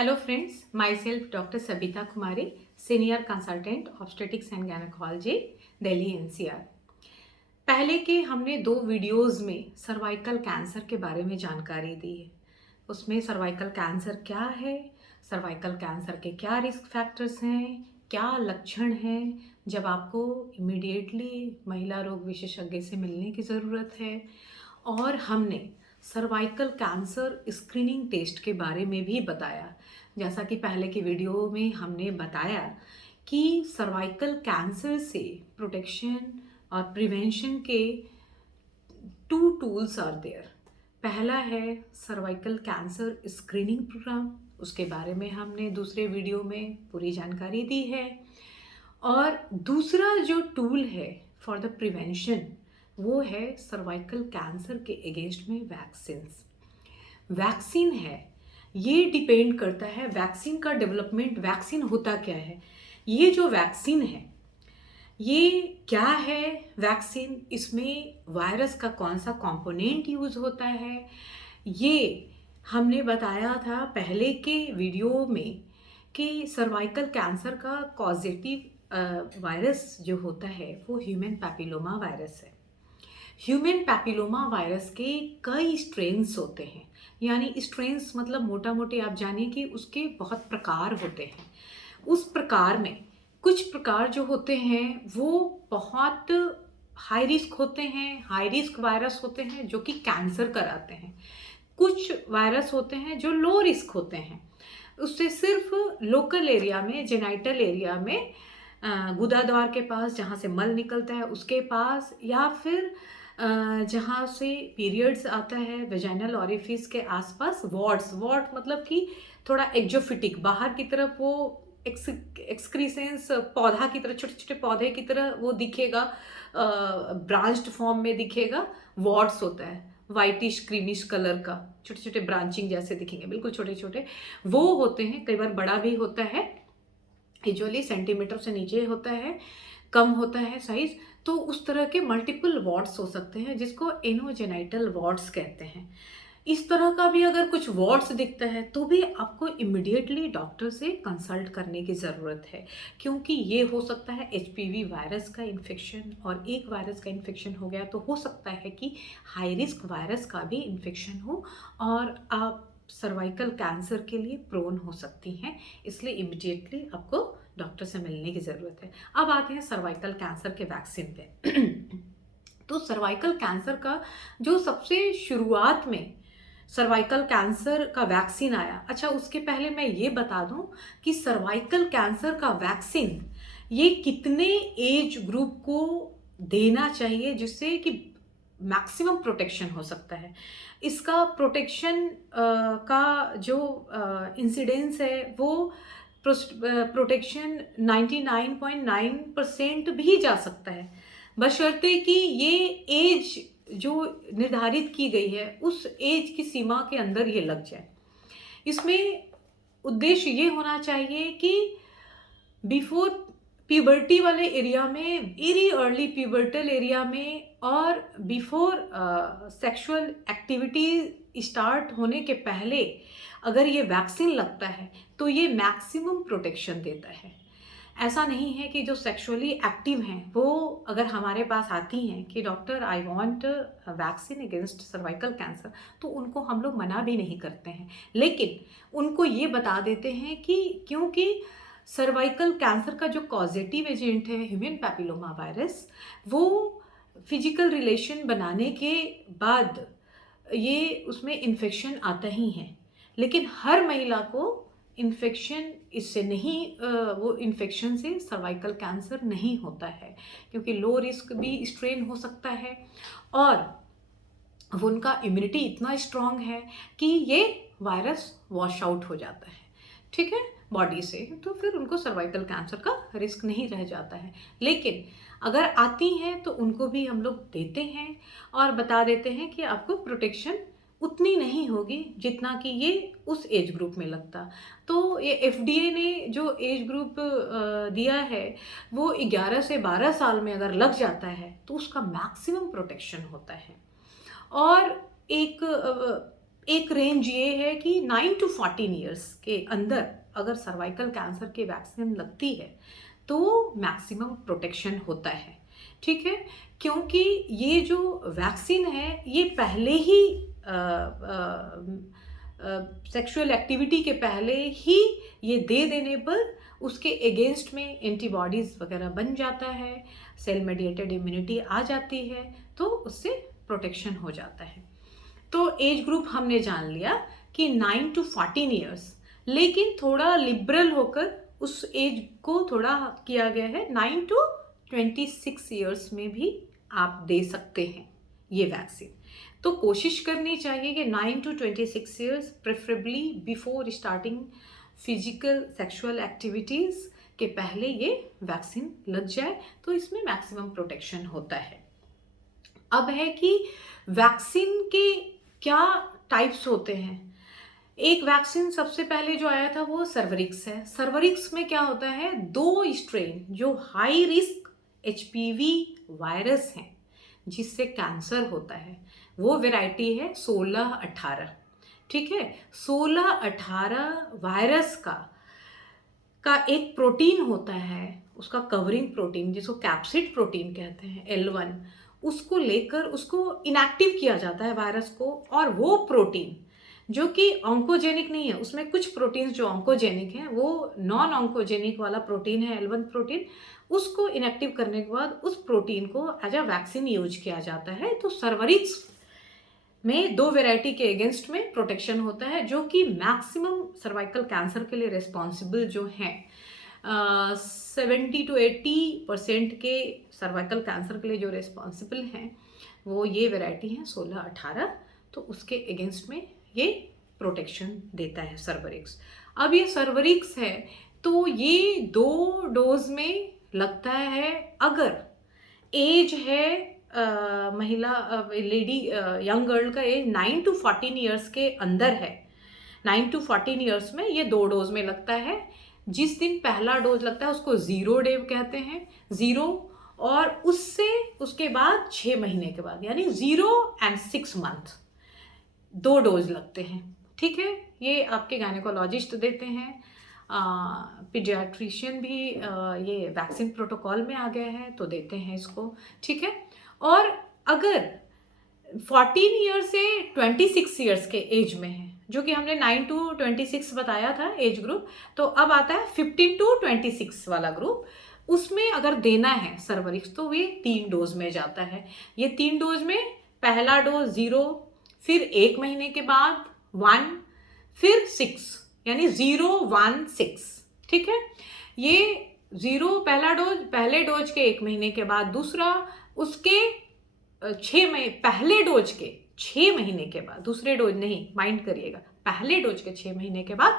Hello friends, myself Dr. Sabita Kumari, Senior Consultant Obstetrics and Gynecology, Delhi NCR। पहले के हमने 2 videos में cervical cancer के बारे में जानकारी दी है। उसमें सर्वाइकल कैंसर क्या है, सर्वाइकल कैंसर के क्या रिस्क फैक्टर्स हैं, क्या लक्षण हैं, जब आपको इमीडिएटली महिला रोग विशेषज्ञ से मिलने की ज़रूरत है, और हमने सर्वाइकल कैंसर स्क्रीनिंग टेस्ट के बारे में भी बताया। जैसा कि पहले की वीडियो में हमने बताया कि सर्वाइकल कैंसर से प्रोटेक्शन और प्रिवेंशन के 2 टूल्स आर देयर। पहला है सर्वाइकल कैंसर स्क्रीनिंग प्रोग्राम, उसके बारे में हमने दूसरे वीडियो में पूरी जानकारी दी है। और दूसरा जो टूल है फॉर द प्रिवेंशन वो है सर्वाइकल कैंसर के अगेंस्ट में वैक्सीन है। ये डिपेंड करता है वैक्सीन का डेवलपमेंट। वैक्सीन होता क्या है, ये जो वैक्सीन है ये क्या है वैक्सीन, इसमें वायरस का कौन सा कंपोनेंट यूज़ होता है, ये हमने बताया था पहले के वीडियो में कि सर्वाइकल कैंसर का कॉजेटिव वायरस जो होता है वो ह्यूमन पैपिलोमा वायरस है। ह्यूमन पैपिलोमा वायरस के कई स्ट्रेन्स होते हैं, यानी स्ट्रेन्स मतलब मोटा मोटे आप जानिए कि उसके बहुत प्रकार होते हैं। उस प्रकार में कुछ प्रकार जो होते हैं वो बहुत हाई रिस्क होते हैं, हाई रिस्क वायरस होते हैं जो कि कैंसर कराते हैं। कुछ वायरस होते हैं जो लो रिस्क होते हैं, उससे सिर्फ लोकल एरिया में, जेनाइटल एरिया में, गुदाद्वार के पास जहाँ से मल निकलता है उसके पास, या फिर जहाँ से पीरियड्स आता है वेजाइनल ऑरिफिस के आसपास, वॉर्ड मतलब कि थोड़ा एक्जोफिटिक बाहर की तरफ वो एक्सक्रीसेंस पौधा की तरह, छोटे छोटे पौधे की तरह वो दिखेगा, ब्रांच्ड फॉर्म में दिखेगा। वॉर्ड्स होता है वाइटिश क्रीमिश कलर का, छोटे छोटे ब्रांचिंग जैसे दिखेंगे, बिल्कुल छोटे छोटे वो होते हैं। कई बार बड़ा भी होता है, यूजुअली सेंटीमीटर से नीचे होता है, कम होता है साइज। तो उस तरह के मल्टीपल वॉर्ड्स हो सकते हैं जिसको एनोजेनाइटल वॉर्ड्स कहते हैं। इस तरह का भी अगर कुछ वॉर्ड्स दिखता है तो भी आपको इमिडिएटली डॉक्टर से कंसल्ट करने की ज़रूरत है, क्योंकि ये हो सकता है एचपीवी वायरस का इन्फेक्शन, और एक वायरस का इन्फेक्शन हो गया तो हो सकता है कि हाई रिस्क वायरस का भी इन्फेक्शन हो और आप सर्वाइकल कैंसर के लिए प्रोन हो सकती हैं। इसलिए इमिडिएटली आपको डॉक्टर से मिलने की ज़रूरत है। अब आते हैं सर्वाइकल कैंसर के वैक्सीन पे। तो सर्वाइकल कैंसर का जो सबसे शुरुआत में सर्वाइकल कैंसर का वैक्सीन आया, अच्छा उसके पहले मैं ये बता दूं कि सर्वाइकल कैंसर का वैक्सीन ये कितने एज ग्रुप को देना चाहिए जिससे कि मैक्सिमम प्रोटेक्शन हो सकता है। इसका प्रोटेक्शन का जो इंसिडेंस है वो प्रोटेक्शन 99.9% भी जा सकता है, बशर्ते कि ये एज जो निर्धारित की गई है उस एज की सीमा के अंदर ये लग जाए। इसमें उद्देश्य ये होना चाहिए कि बिफोर प्यूबर्टी वाले एरिया में, वेरी अर्ली प्यूबर्टल एरिया में, और बिफोर सेक्सुअल एक्टिविटी स्टार्ट होने के पहले अगर ये वैक्सीन लगता है तो ये मैक्सिमम प्रोटेक्शन देता है। ऐसा नहीं है कि जो सेक्सुअली एक्टिव हैं वो अगर हमारे पास आती हैं कि doctor I want vaccine against cervical cancer, तो उनको हम लोग मना भी नहीं करते हैं, लेकिन उनको ये बता देते हैं कि क्योंकि सर्वाइकल कैंसर का जो कॉजेटिव एजेंट है ह्यूमन पैपिलोमा वायरस, वो फिजिकल रिलेशन बनाने के बाद ये उसमें इन्फेक्शन आता ही है, लेकिन हर महिला को इन्फेक्शन इससे नहीं, वो इन्फेक्शन से सर्वाइकल कैंसर नहीं होता है, क्योंकि लो रिस्क भी स्ट्रेन हो सकता है और उनका इम्यूनिटी इतना स्ट्रांग है कि ये वायरस वॉश आउट हो जाता है, ठीक है, बॉडी से, तो फिर उनको सर्वाइकल कैंसर का रिस्क नहीं रह जाता है। लेकिन अगर आती हैं तो उनको भी हम लोग देते हैं और बता देते हैं कि आपको प्रोटेक्शन उतनी नहीं होगी जितना कि ये उस एज ग्रुप में लगता। तो ये एफडीए ने जो एज ग्रुप दिया है वो 11 से 12 साल में अगर लग जाता है तो उसका मैक्सिमम प्रोटेक्शन होता है। और एक एक रेंज ये है कि 9 to 14 ईयर्स के अंदर अगर सर्वाइकल कैंसर की वैक्सीन लगती है तो मैक्सिमम प्रोटेक्शन होता है, ठीक है। क्योंकि ये जो वैक्सीन है ये पहले ही सेक्सुअल एक्टिविटी के पहले ही ये दे देने पर उसके अगेंस्ट में एंटीबॉडीज़ वगैरह बन जाता है, सेल मेडिएटेड इम्यूनिटी आ जाती है, तो उससे प्रोटेक्शन हो जाता है। तो एज ग्रुप हमने जान लिया कि 9 to 14 ईयर्स, लेकिन थोड़ा लिबरल होकर उस एज को थोड़ा किया गया है, 9 to 26 ईयर्स में भी आप दे सकते हैं ये वैक्सीन। तो कोशिश करनी चाहिए कि 9 to 26 years, preferably before starting physical sexual activities के पहले ये वैक्सीन लग जाए, तो इसमें मैक्सिमम प्रोटेक्शन होता है। अब है कि वैक्सीन के क्या टाइप्स होते हैं। एक वैक्सीन सबसे पहले जो आया था वो सर्वरिक्स है। सर्वरिक्स में क्या होता है, 2 स्ट्रेन जो हाई रिस्क HPV वायरस हैं जिससे कैंसर होता है, वो वैरायटी है 16-18, ठीक है। 16-18 वायरस का एक प्रोटीन होता है, उसका कवरिंग प्रोटीन जिसको कैप्सिड प्रोटीन कहते हैं, L1, उसको लेकर उसको इनएक्टिव किया जाता है वायरस को, और वो प्रोटीन जो कि ऑन्कोजेनिक नहीं है, उसमें कुछ प्रोटीन्स जो ऑन्कोजेनिक हैं, वो नॉन ऑन्कोजेनिक वाला प्रोटीन है L1 प्रोटीन, उसको इनएक्टिव करने के बाद उस प्रोटीन को एज अ वैक्सीन यूज किया जाता है। तो सर्वरिक्स में 2 वैरायटी के अगेंस्ट में प्रोटेक्शन होता है, जो कि मैक्सिमम सर्वाइकल कैंसर के लिए रिस्पॉन्सिबल जो हैं, 70 to 80% के सर्वाइकल कैंसर के लिए जो रिस्पॉन्सिबल हैं वो ये वैरायटी है 16-18। तो उसके अगेंस्ट में ये प्रोटेक्शन देता है सर्वरिक्स। अब ये सर्वरिक्स है तो ये 2 डोज में लगता है। अगर एज है महिला लेडी यंग गर्ल का एज 9 to 14 ईयर्स के अंदर है, 9 to 14 ईयर्स में ये 2 डोज में लगता है। जिस दिन पहला डोज लगता है उसको 0 डे कहते हैं, 0, और उसके बाद 6 महीने के बाद, यानी 0 and 6 month 2 डोज लगते हैं, ठीक है। ये आपके गायनेकोलॉजिस्ट देते हैं, पीडियाट्रिशियन भी ये वैक्सीन प्रोटोकॉल में आ गया है तो देते हैं इसको, ठीक है। और अगर 14 ईयर से 26 ईयर्स के एज में है, जो कि हमने 9 to 26 बताया था एज ग्रुप, तो अब आता है 15 to 26 वाला ग्रुप। उसमें अगर देना है सर्वरिक्स तो ये 3 डोज में जाता है। ये 3 डोज में पहला डोज 0, फिर 1 महीने के बाद 1, फिर 6, यानी 0, 1, 6, ठीक है। ये 0 पहला डोज, पहले डोज के 1 महीने के बाद दूसरा, उसके 6 महीने, पहले डोज के 6 महीने के बाद, दूसरे डोज नहीं, माइंड करिएगा, पहले डोज के 6 महीने के बाद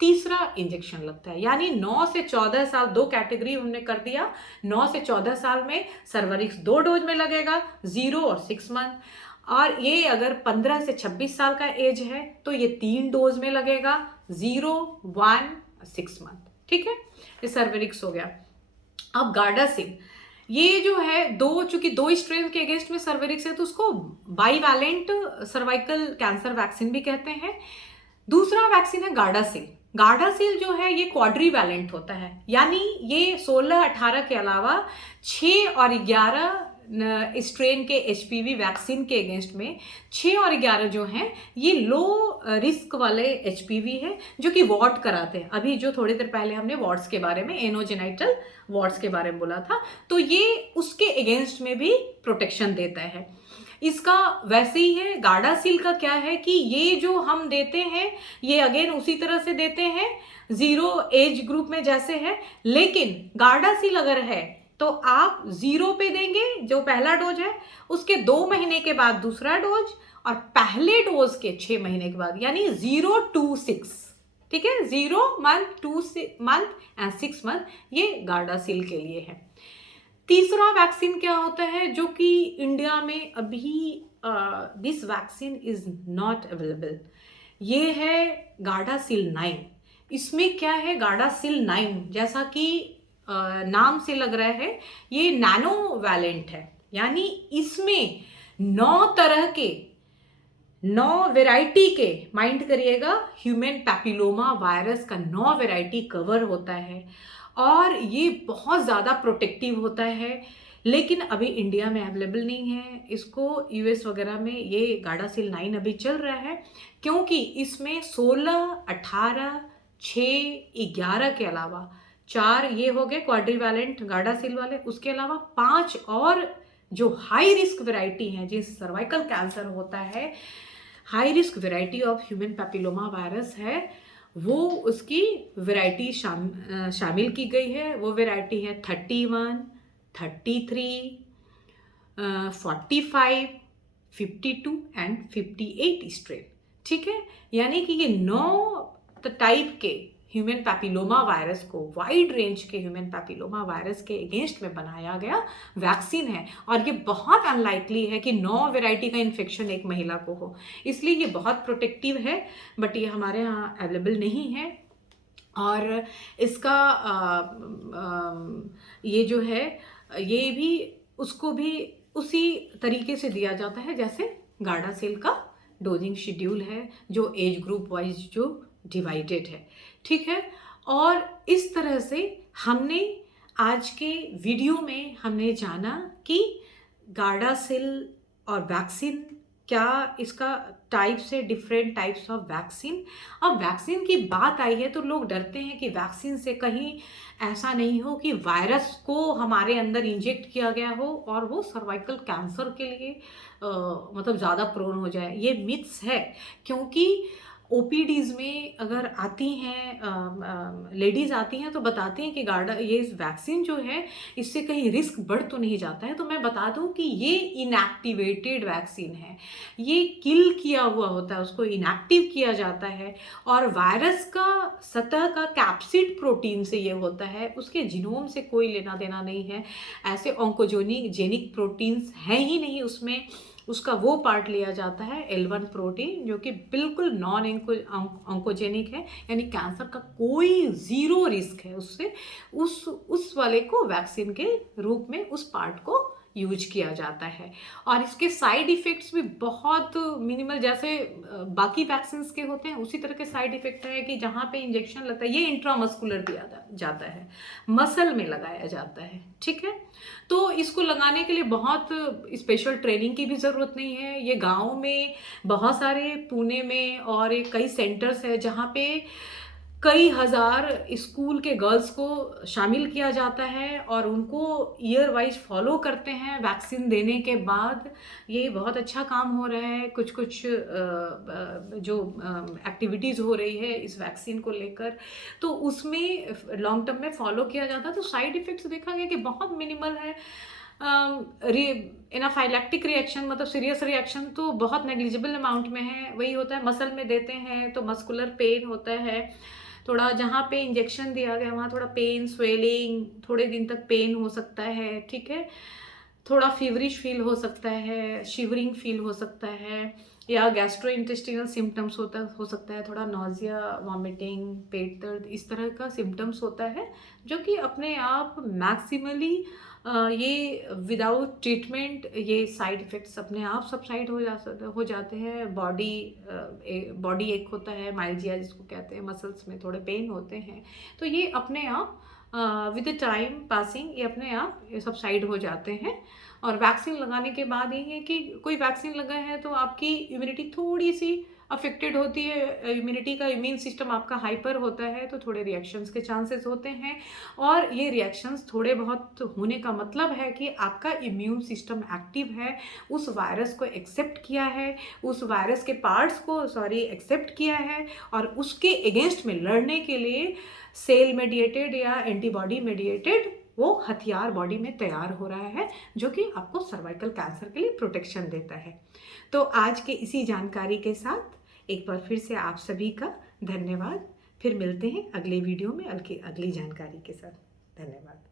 तीसरा इंजेक्शन लगता है। यानी 9 से 14 साल, 2 कैटेगरी हमने कर दिया। 9 से 14 साल में सर्वरिक्स 2 डोज में लगेगा, 0 और 6 मंथ। और ये अगर 15 से 26 साल का एज है तो ये 3 डोज में लगेगा, 0, 1, 6 मंथ, ठीक है। ये सर्वरिक्स हो गया। अब गार्डासिल, ये जो है चूंकि 2 स्ट्रेन के अगेंस्ट में सर्वरिक्स है तो उसको बाईवैलेंट सर्वाइकल कैंसर वैक्सीन भी कहते हैं। दूसरा वैक्सीन है गार्डासिल। गार्डासिल जो है ये क्वाड्रीवैलेंट होता है, यानी ये 16-18 के अलावा 6 और 11 स्ट्रेन के HPV वैक्सीन के अगेंस्ट में 6 और 11 जो हैं ये लो रिस्क वाले HPV है, जो कि वॉट कराते हैं। अभी जो थोड़ी देर पहले हमने वॉट्स के बारे में, एनोजेनाइटल वॉट्स के बारे में बोला था, तो ये उसके अगेंस्ट में भी प्रोटेक्शन देता है। इसका वैसे ही है। गार्डासिल का क्या है कि ये जो हम देते हैं ये अगेन उसी तरह से देते हैं 0 एज ग्रुप में जैसे है, लेकिन गार्डासिल अगर है तो आप 0 पे देंगे जो पहला डोज है, उसके 2 महीने के बाद दूसरा डोज, और पहले डोज के 6 महीने के बाद, यानी 0 to 6, ठीक है, 0 month, 2 month एंड 6 month, ये गार्डासिल के लिए है। तीसरा वैक्सीन क्या होता है जो कि इंडिया में अभी this vaccine is not available, ये है गार्डासिल 9। इसमें क्या है, गार्डासिल 9 जैसा कि नाम से लग रहा है ये नैनो वैलेंट है, यानी इसमें 9 तरह के 9 वैरायटी के, माइंड करिएगा, ह्यूमन पैपिलोमा वायरस का 9 वैरायटी कवर होता है और ये बहुत ज़्यादा प्रोटेक्टिव होता है, लेकिन अभी इंडिया में अवेलेबल नहीं है। इसको यूएस वगैरह में ये गार्डासिल 9 अभी चल रहा है, क्योंकि इसमें 16, 18, 6, 11 के अलावा 4 ये हो गए क्वाड्रीवैलेंट गार्डासिल वाले, उसके अलावा 5 और जो हाई रिस्क वैरायटी हैं जिनसे सर्वाइकल कैंसर होता है, high risk variety of human papilloma virus है, वो उसकी वैरायटी शामिल की गई है। वो वैरायटी है 31, 33, 45, 52 एंड 58 स्ट्रेन। ठीक है, यानी कि ये 9 टाइप के ह्यूमन पैपिलोमा वायरस को, वाइड रेंज के ह्यूमन पैपिलोमा वायरस के अगेंस्ट में बनाया गया वैक्सीन है। और ये बहुत अनलाइकली है कि 9 वैरायटी का इन्फेक्शन एक महिला को हो, इसलिए ये बहुत प्रोटेक्टिव है, बट ये हमारे यहाँ अवेलेबल नहीं है। और इसका ये जो है, ये भी उसको भी उसी तरीके से दिया जाता है जैसे गार्डासिल का डोजिंग शेड्यूल है, जो एज ग्रुप वाइज जो डिवाइडेड है। ठीक है, और इस तरह से हमने आज के वीडियो में हमने जाना कि गार्डासिल और वैक्सीन क्या, इसका टाइप्स है, डिफरेंट टाइप्स ऑफ वैक्सीन। अब वैक्सीन की बात आई है तो लोग डरते हैं कि वैक्सीन से कहीं ऐसा नहीं हो कि वायरस को हमारे अंदर इंजेक्ट किया गया हो और वो सर्वाइकल कैंसर के लिए मतलब ज़्यादा प्रोन हो जाए। ये मिथ्स है, क्योंकि ओपीडीज़ में अगर आती हैं लेडीज़ आती हैं तो बताती हैं कि ये वैक्सीन जो है इससे कहीं रिस्क बढ़ तो नहीं जाता है। तो मैं बता दूं कि ये इनएक्टिवेटेड वैक्सीन है, ये किल किया हुआ होता है, उसको इनएक्टिव किया जाता है। और वायरस का सतह का कैप्सिड प्रोटीन से ये होता है, उसके जीनोम से कोई लेना देना नहीं है। ऐसे ऑन्कोजेनिक प्रोटीन्स हैं ही नहीं उसमें, उसका वो पार्ट लिया जाता है L1 प्रोटीन, जो कि बिल्कुल नॉन ऑन्कोजेनिक है, यानी कैंसर का कोई ज़ीरो रिस्क है उससे। उस वाले को वैक्सीन के रूप में उस पार्ट को यूज किया जाता है। और इसके साइड इफ़ेक्ट्स भी बहुत मिनिमल, जैसे बाकी वैक्सीन्स के होते हैं उसी तरह के साइड इफ़ेक्ट है कि जहाँ पे इंजेक्शन लगता है ये इंट्रामस्कुलर दिया जाता है, मसल में लगाया जाता है। ठीक है, तो इसको लगाने के लिए बहुत स्पेशल ट्रेनिंग की भी ज़रूरत नहीं है। ये गाँव में बहुत सारे, पुणे में और कई सेंटर्स है जहाँ पे कई हज़ार स्कूल के गर्ल्स को शामिल किया जाता है और उनको ईयर वाइज फॉलो करते हैं वैक्सीन देने के बाद। ये बहुत अच्छा काम हो रहा है, कुछ जो एक्टिविटीज़ हो रही है इस वैक्सीन को लेकर, तो उसमें लॉन्ग टर्म में फॉलो किया जाता है। तो साइड इफ़ेक्ट्स देखा गया कि बहुत मिनिमल है। एनाफाइलैक्टिक रिएक्शन, मतलब सीरियस रिएक्शन तो बहुत नेग्लिजिबल अमाउंट में है। वही होता है, मसल में देते हैं तो मस्कुलर पेन होता है थोड़ा, जहाँ पे इंजेक्शन दिया गया वहाँ थोड़ा पेन, स्वेलिंग, थोड़े दिन तक पेन हो सकता है। ठीक है, थोड़ा फीवरिश फील हो सकता है, शिवरिंग फील हो सकता है, या गैस्ट्रोइंटेस्टिनल सिम्टम्स हो सकता है, थोड़ा नॉजिया, वॉमिटिंग, पेट दर्द, इस तरह का सिम्टम्स होता है, जो कि अपने आप मैक्सिमली ये विदाउट ट्रीटमेंट ये साइड इफ़ेक्ट्स अपने आप सबसाइड हो जाते हैं। बॉडी एक होता है, माइल्जिया जिसको कहते हैं, मसल्स में थोड़े पेन होते हैं, तो ये अपने आप विद द टाइम पासिंग ये अपने आप सबसाइड हो जाते हैं। और वैक्सीन लगाने के बाद ये है कि कोई वैक्सीन लगा है तो आपकी इम्यूनिटी थोड़ी सी अफेक्टेड होती है, इम्यूनिटी का इम्यून सिस्टम आपका हाइपर होता है, तो थोड़े रिएक्शंस के चांसेस होते हैं। और ये रिएक्शंस थोड़े बहुत होने का मतलब है कि आपका इम्यून सिस्टम एक्टिव है, उस वायरस को एक्सेप्ट किया है, उस वायरस के पार्ट्स को एक्सेप्ट किया है, और उसके अगेंस्ट में लड़ने के लिए सेल मेडिएटेड या एंटीबॉडी मेडिएटेड वो हथियार बॉडी में तैयार हो रहा है, जो कि आपको सर्वाइकल कैंसर के लिए प्रोटेक्शन देता है। तो आज के इसी जानकारी के साथ एक बार फिर से आप सभी का धन्यवाद। फिर मिलते हैं अगले वीडियो में अगली जानकारी के साथ। धन्यवाद।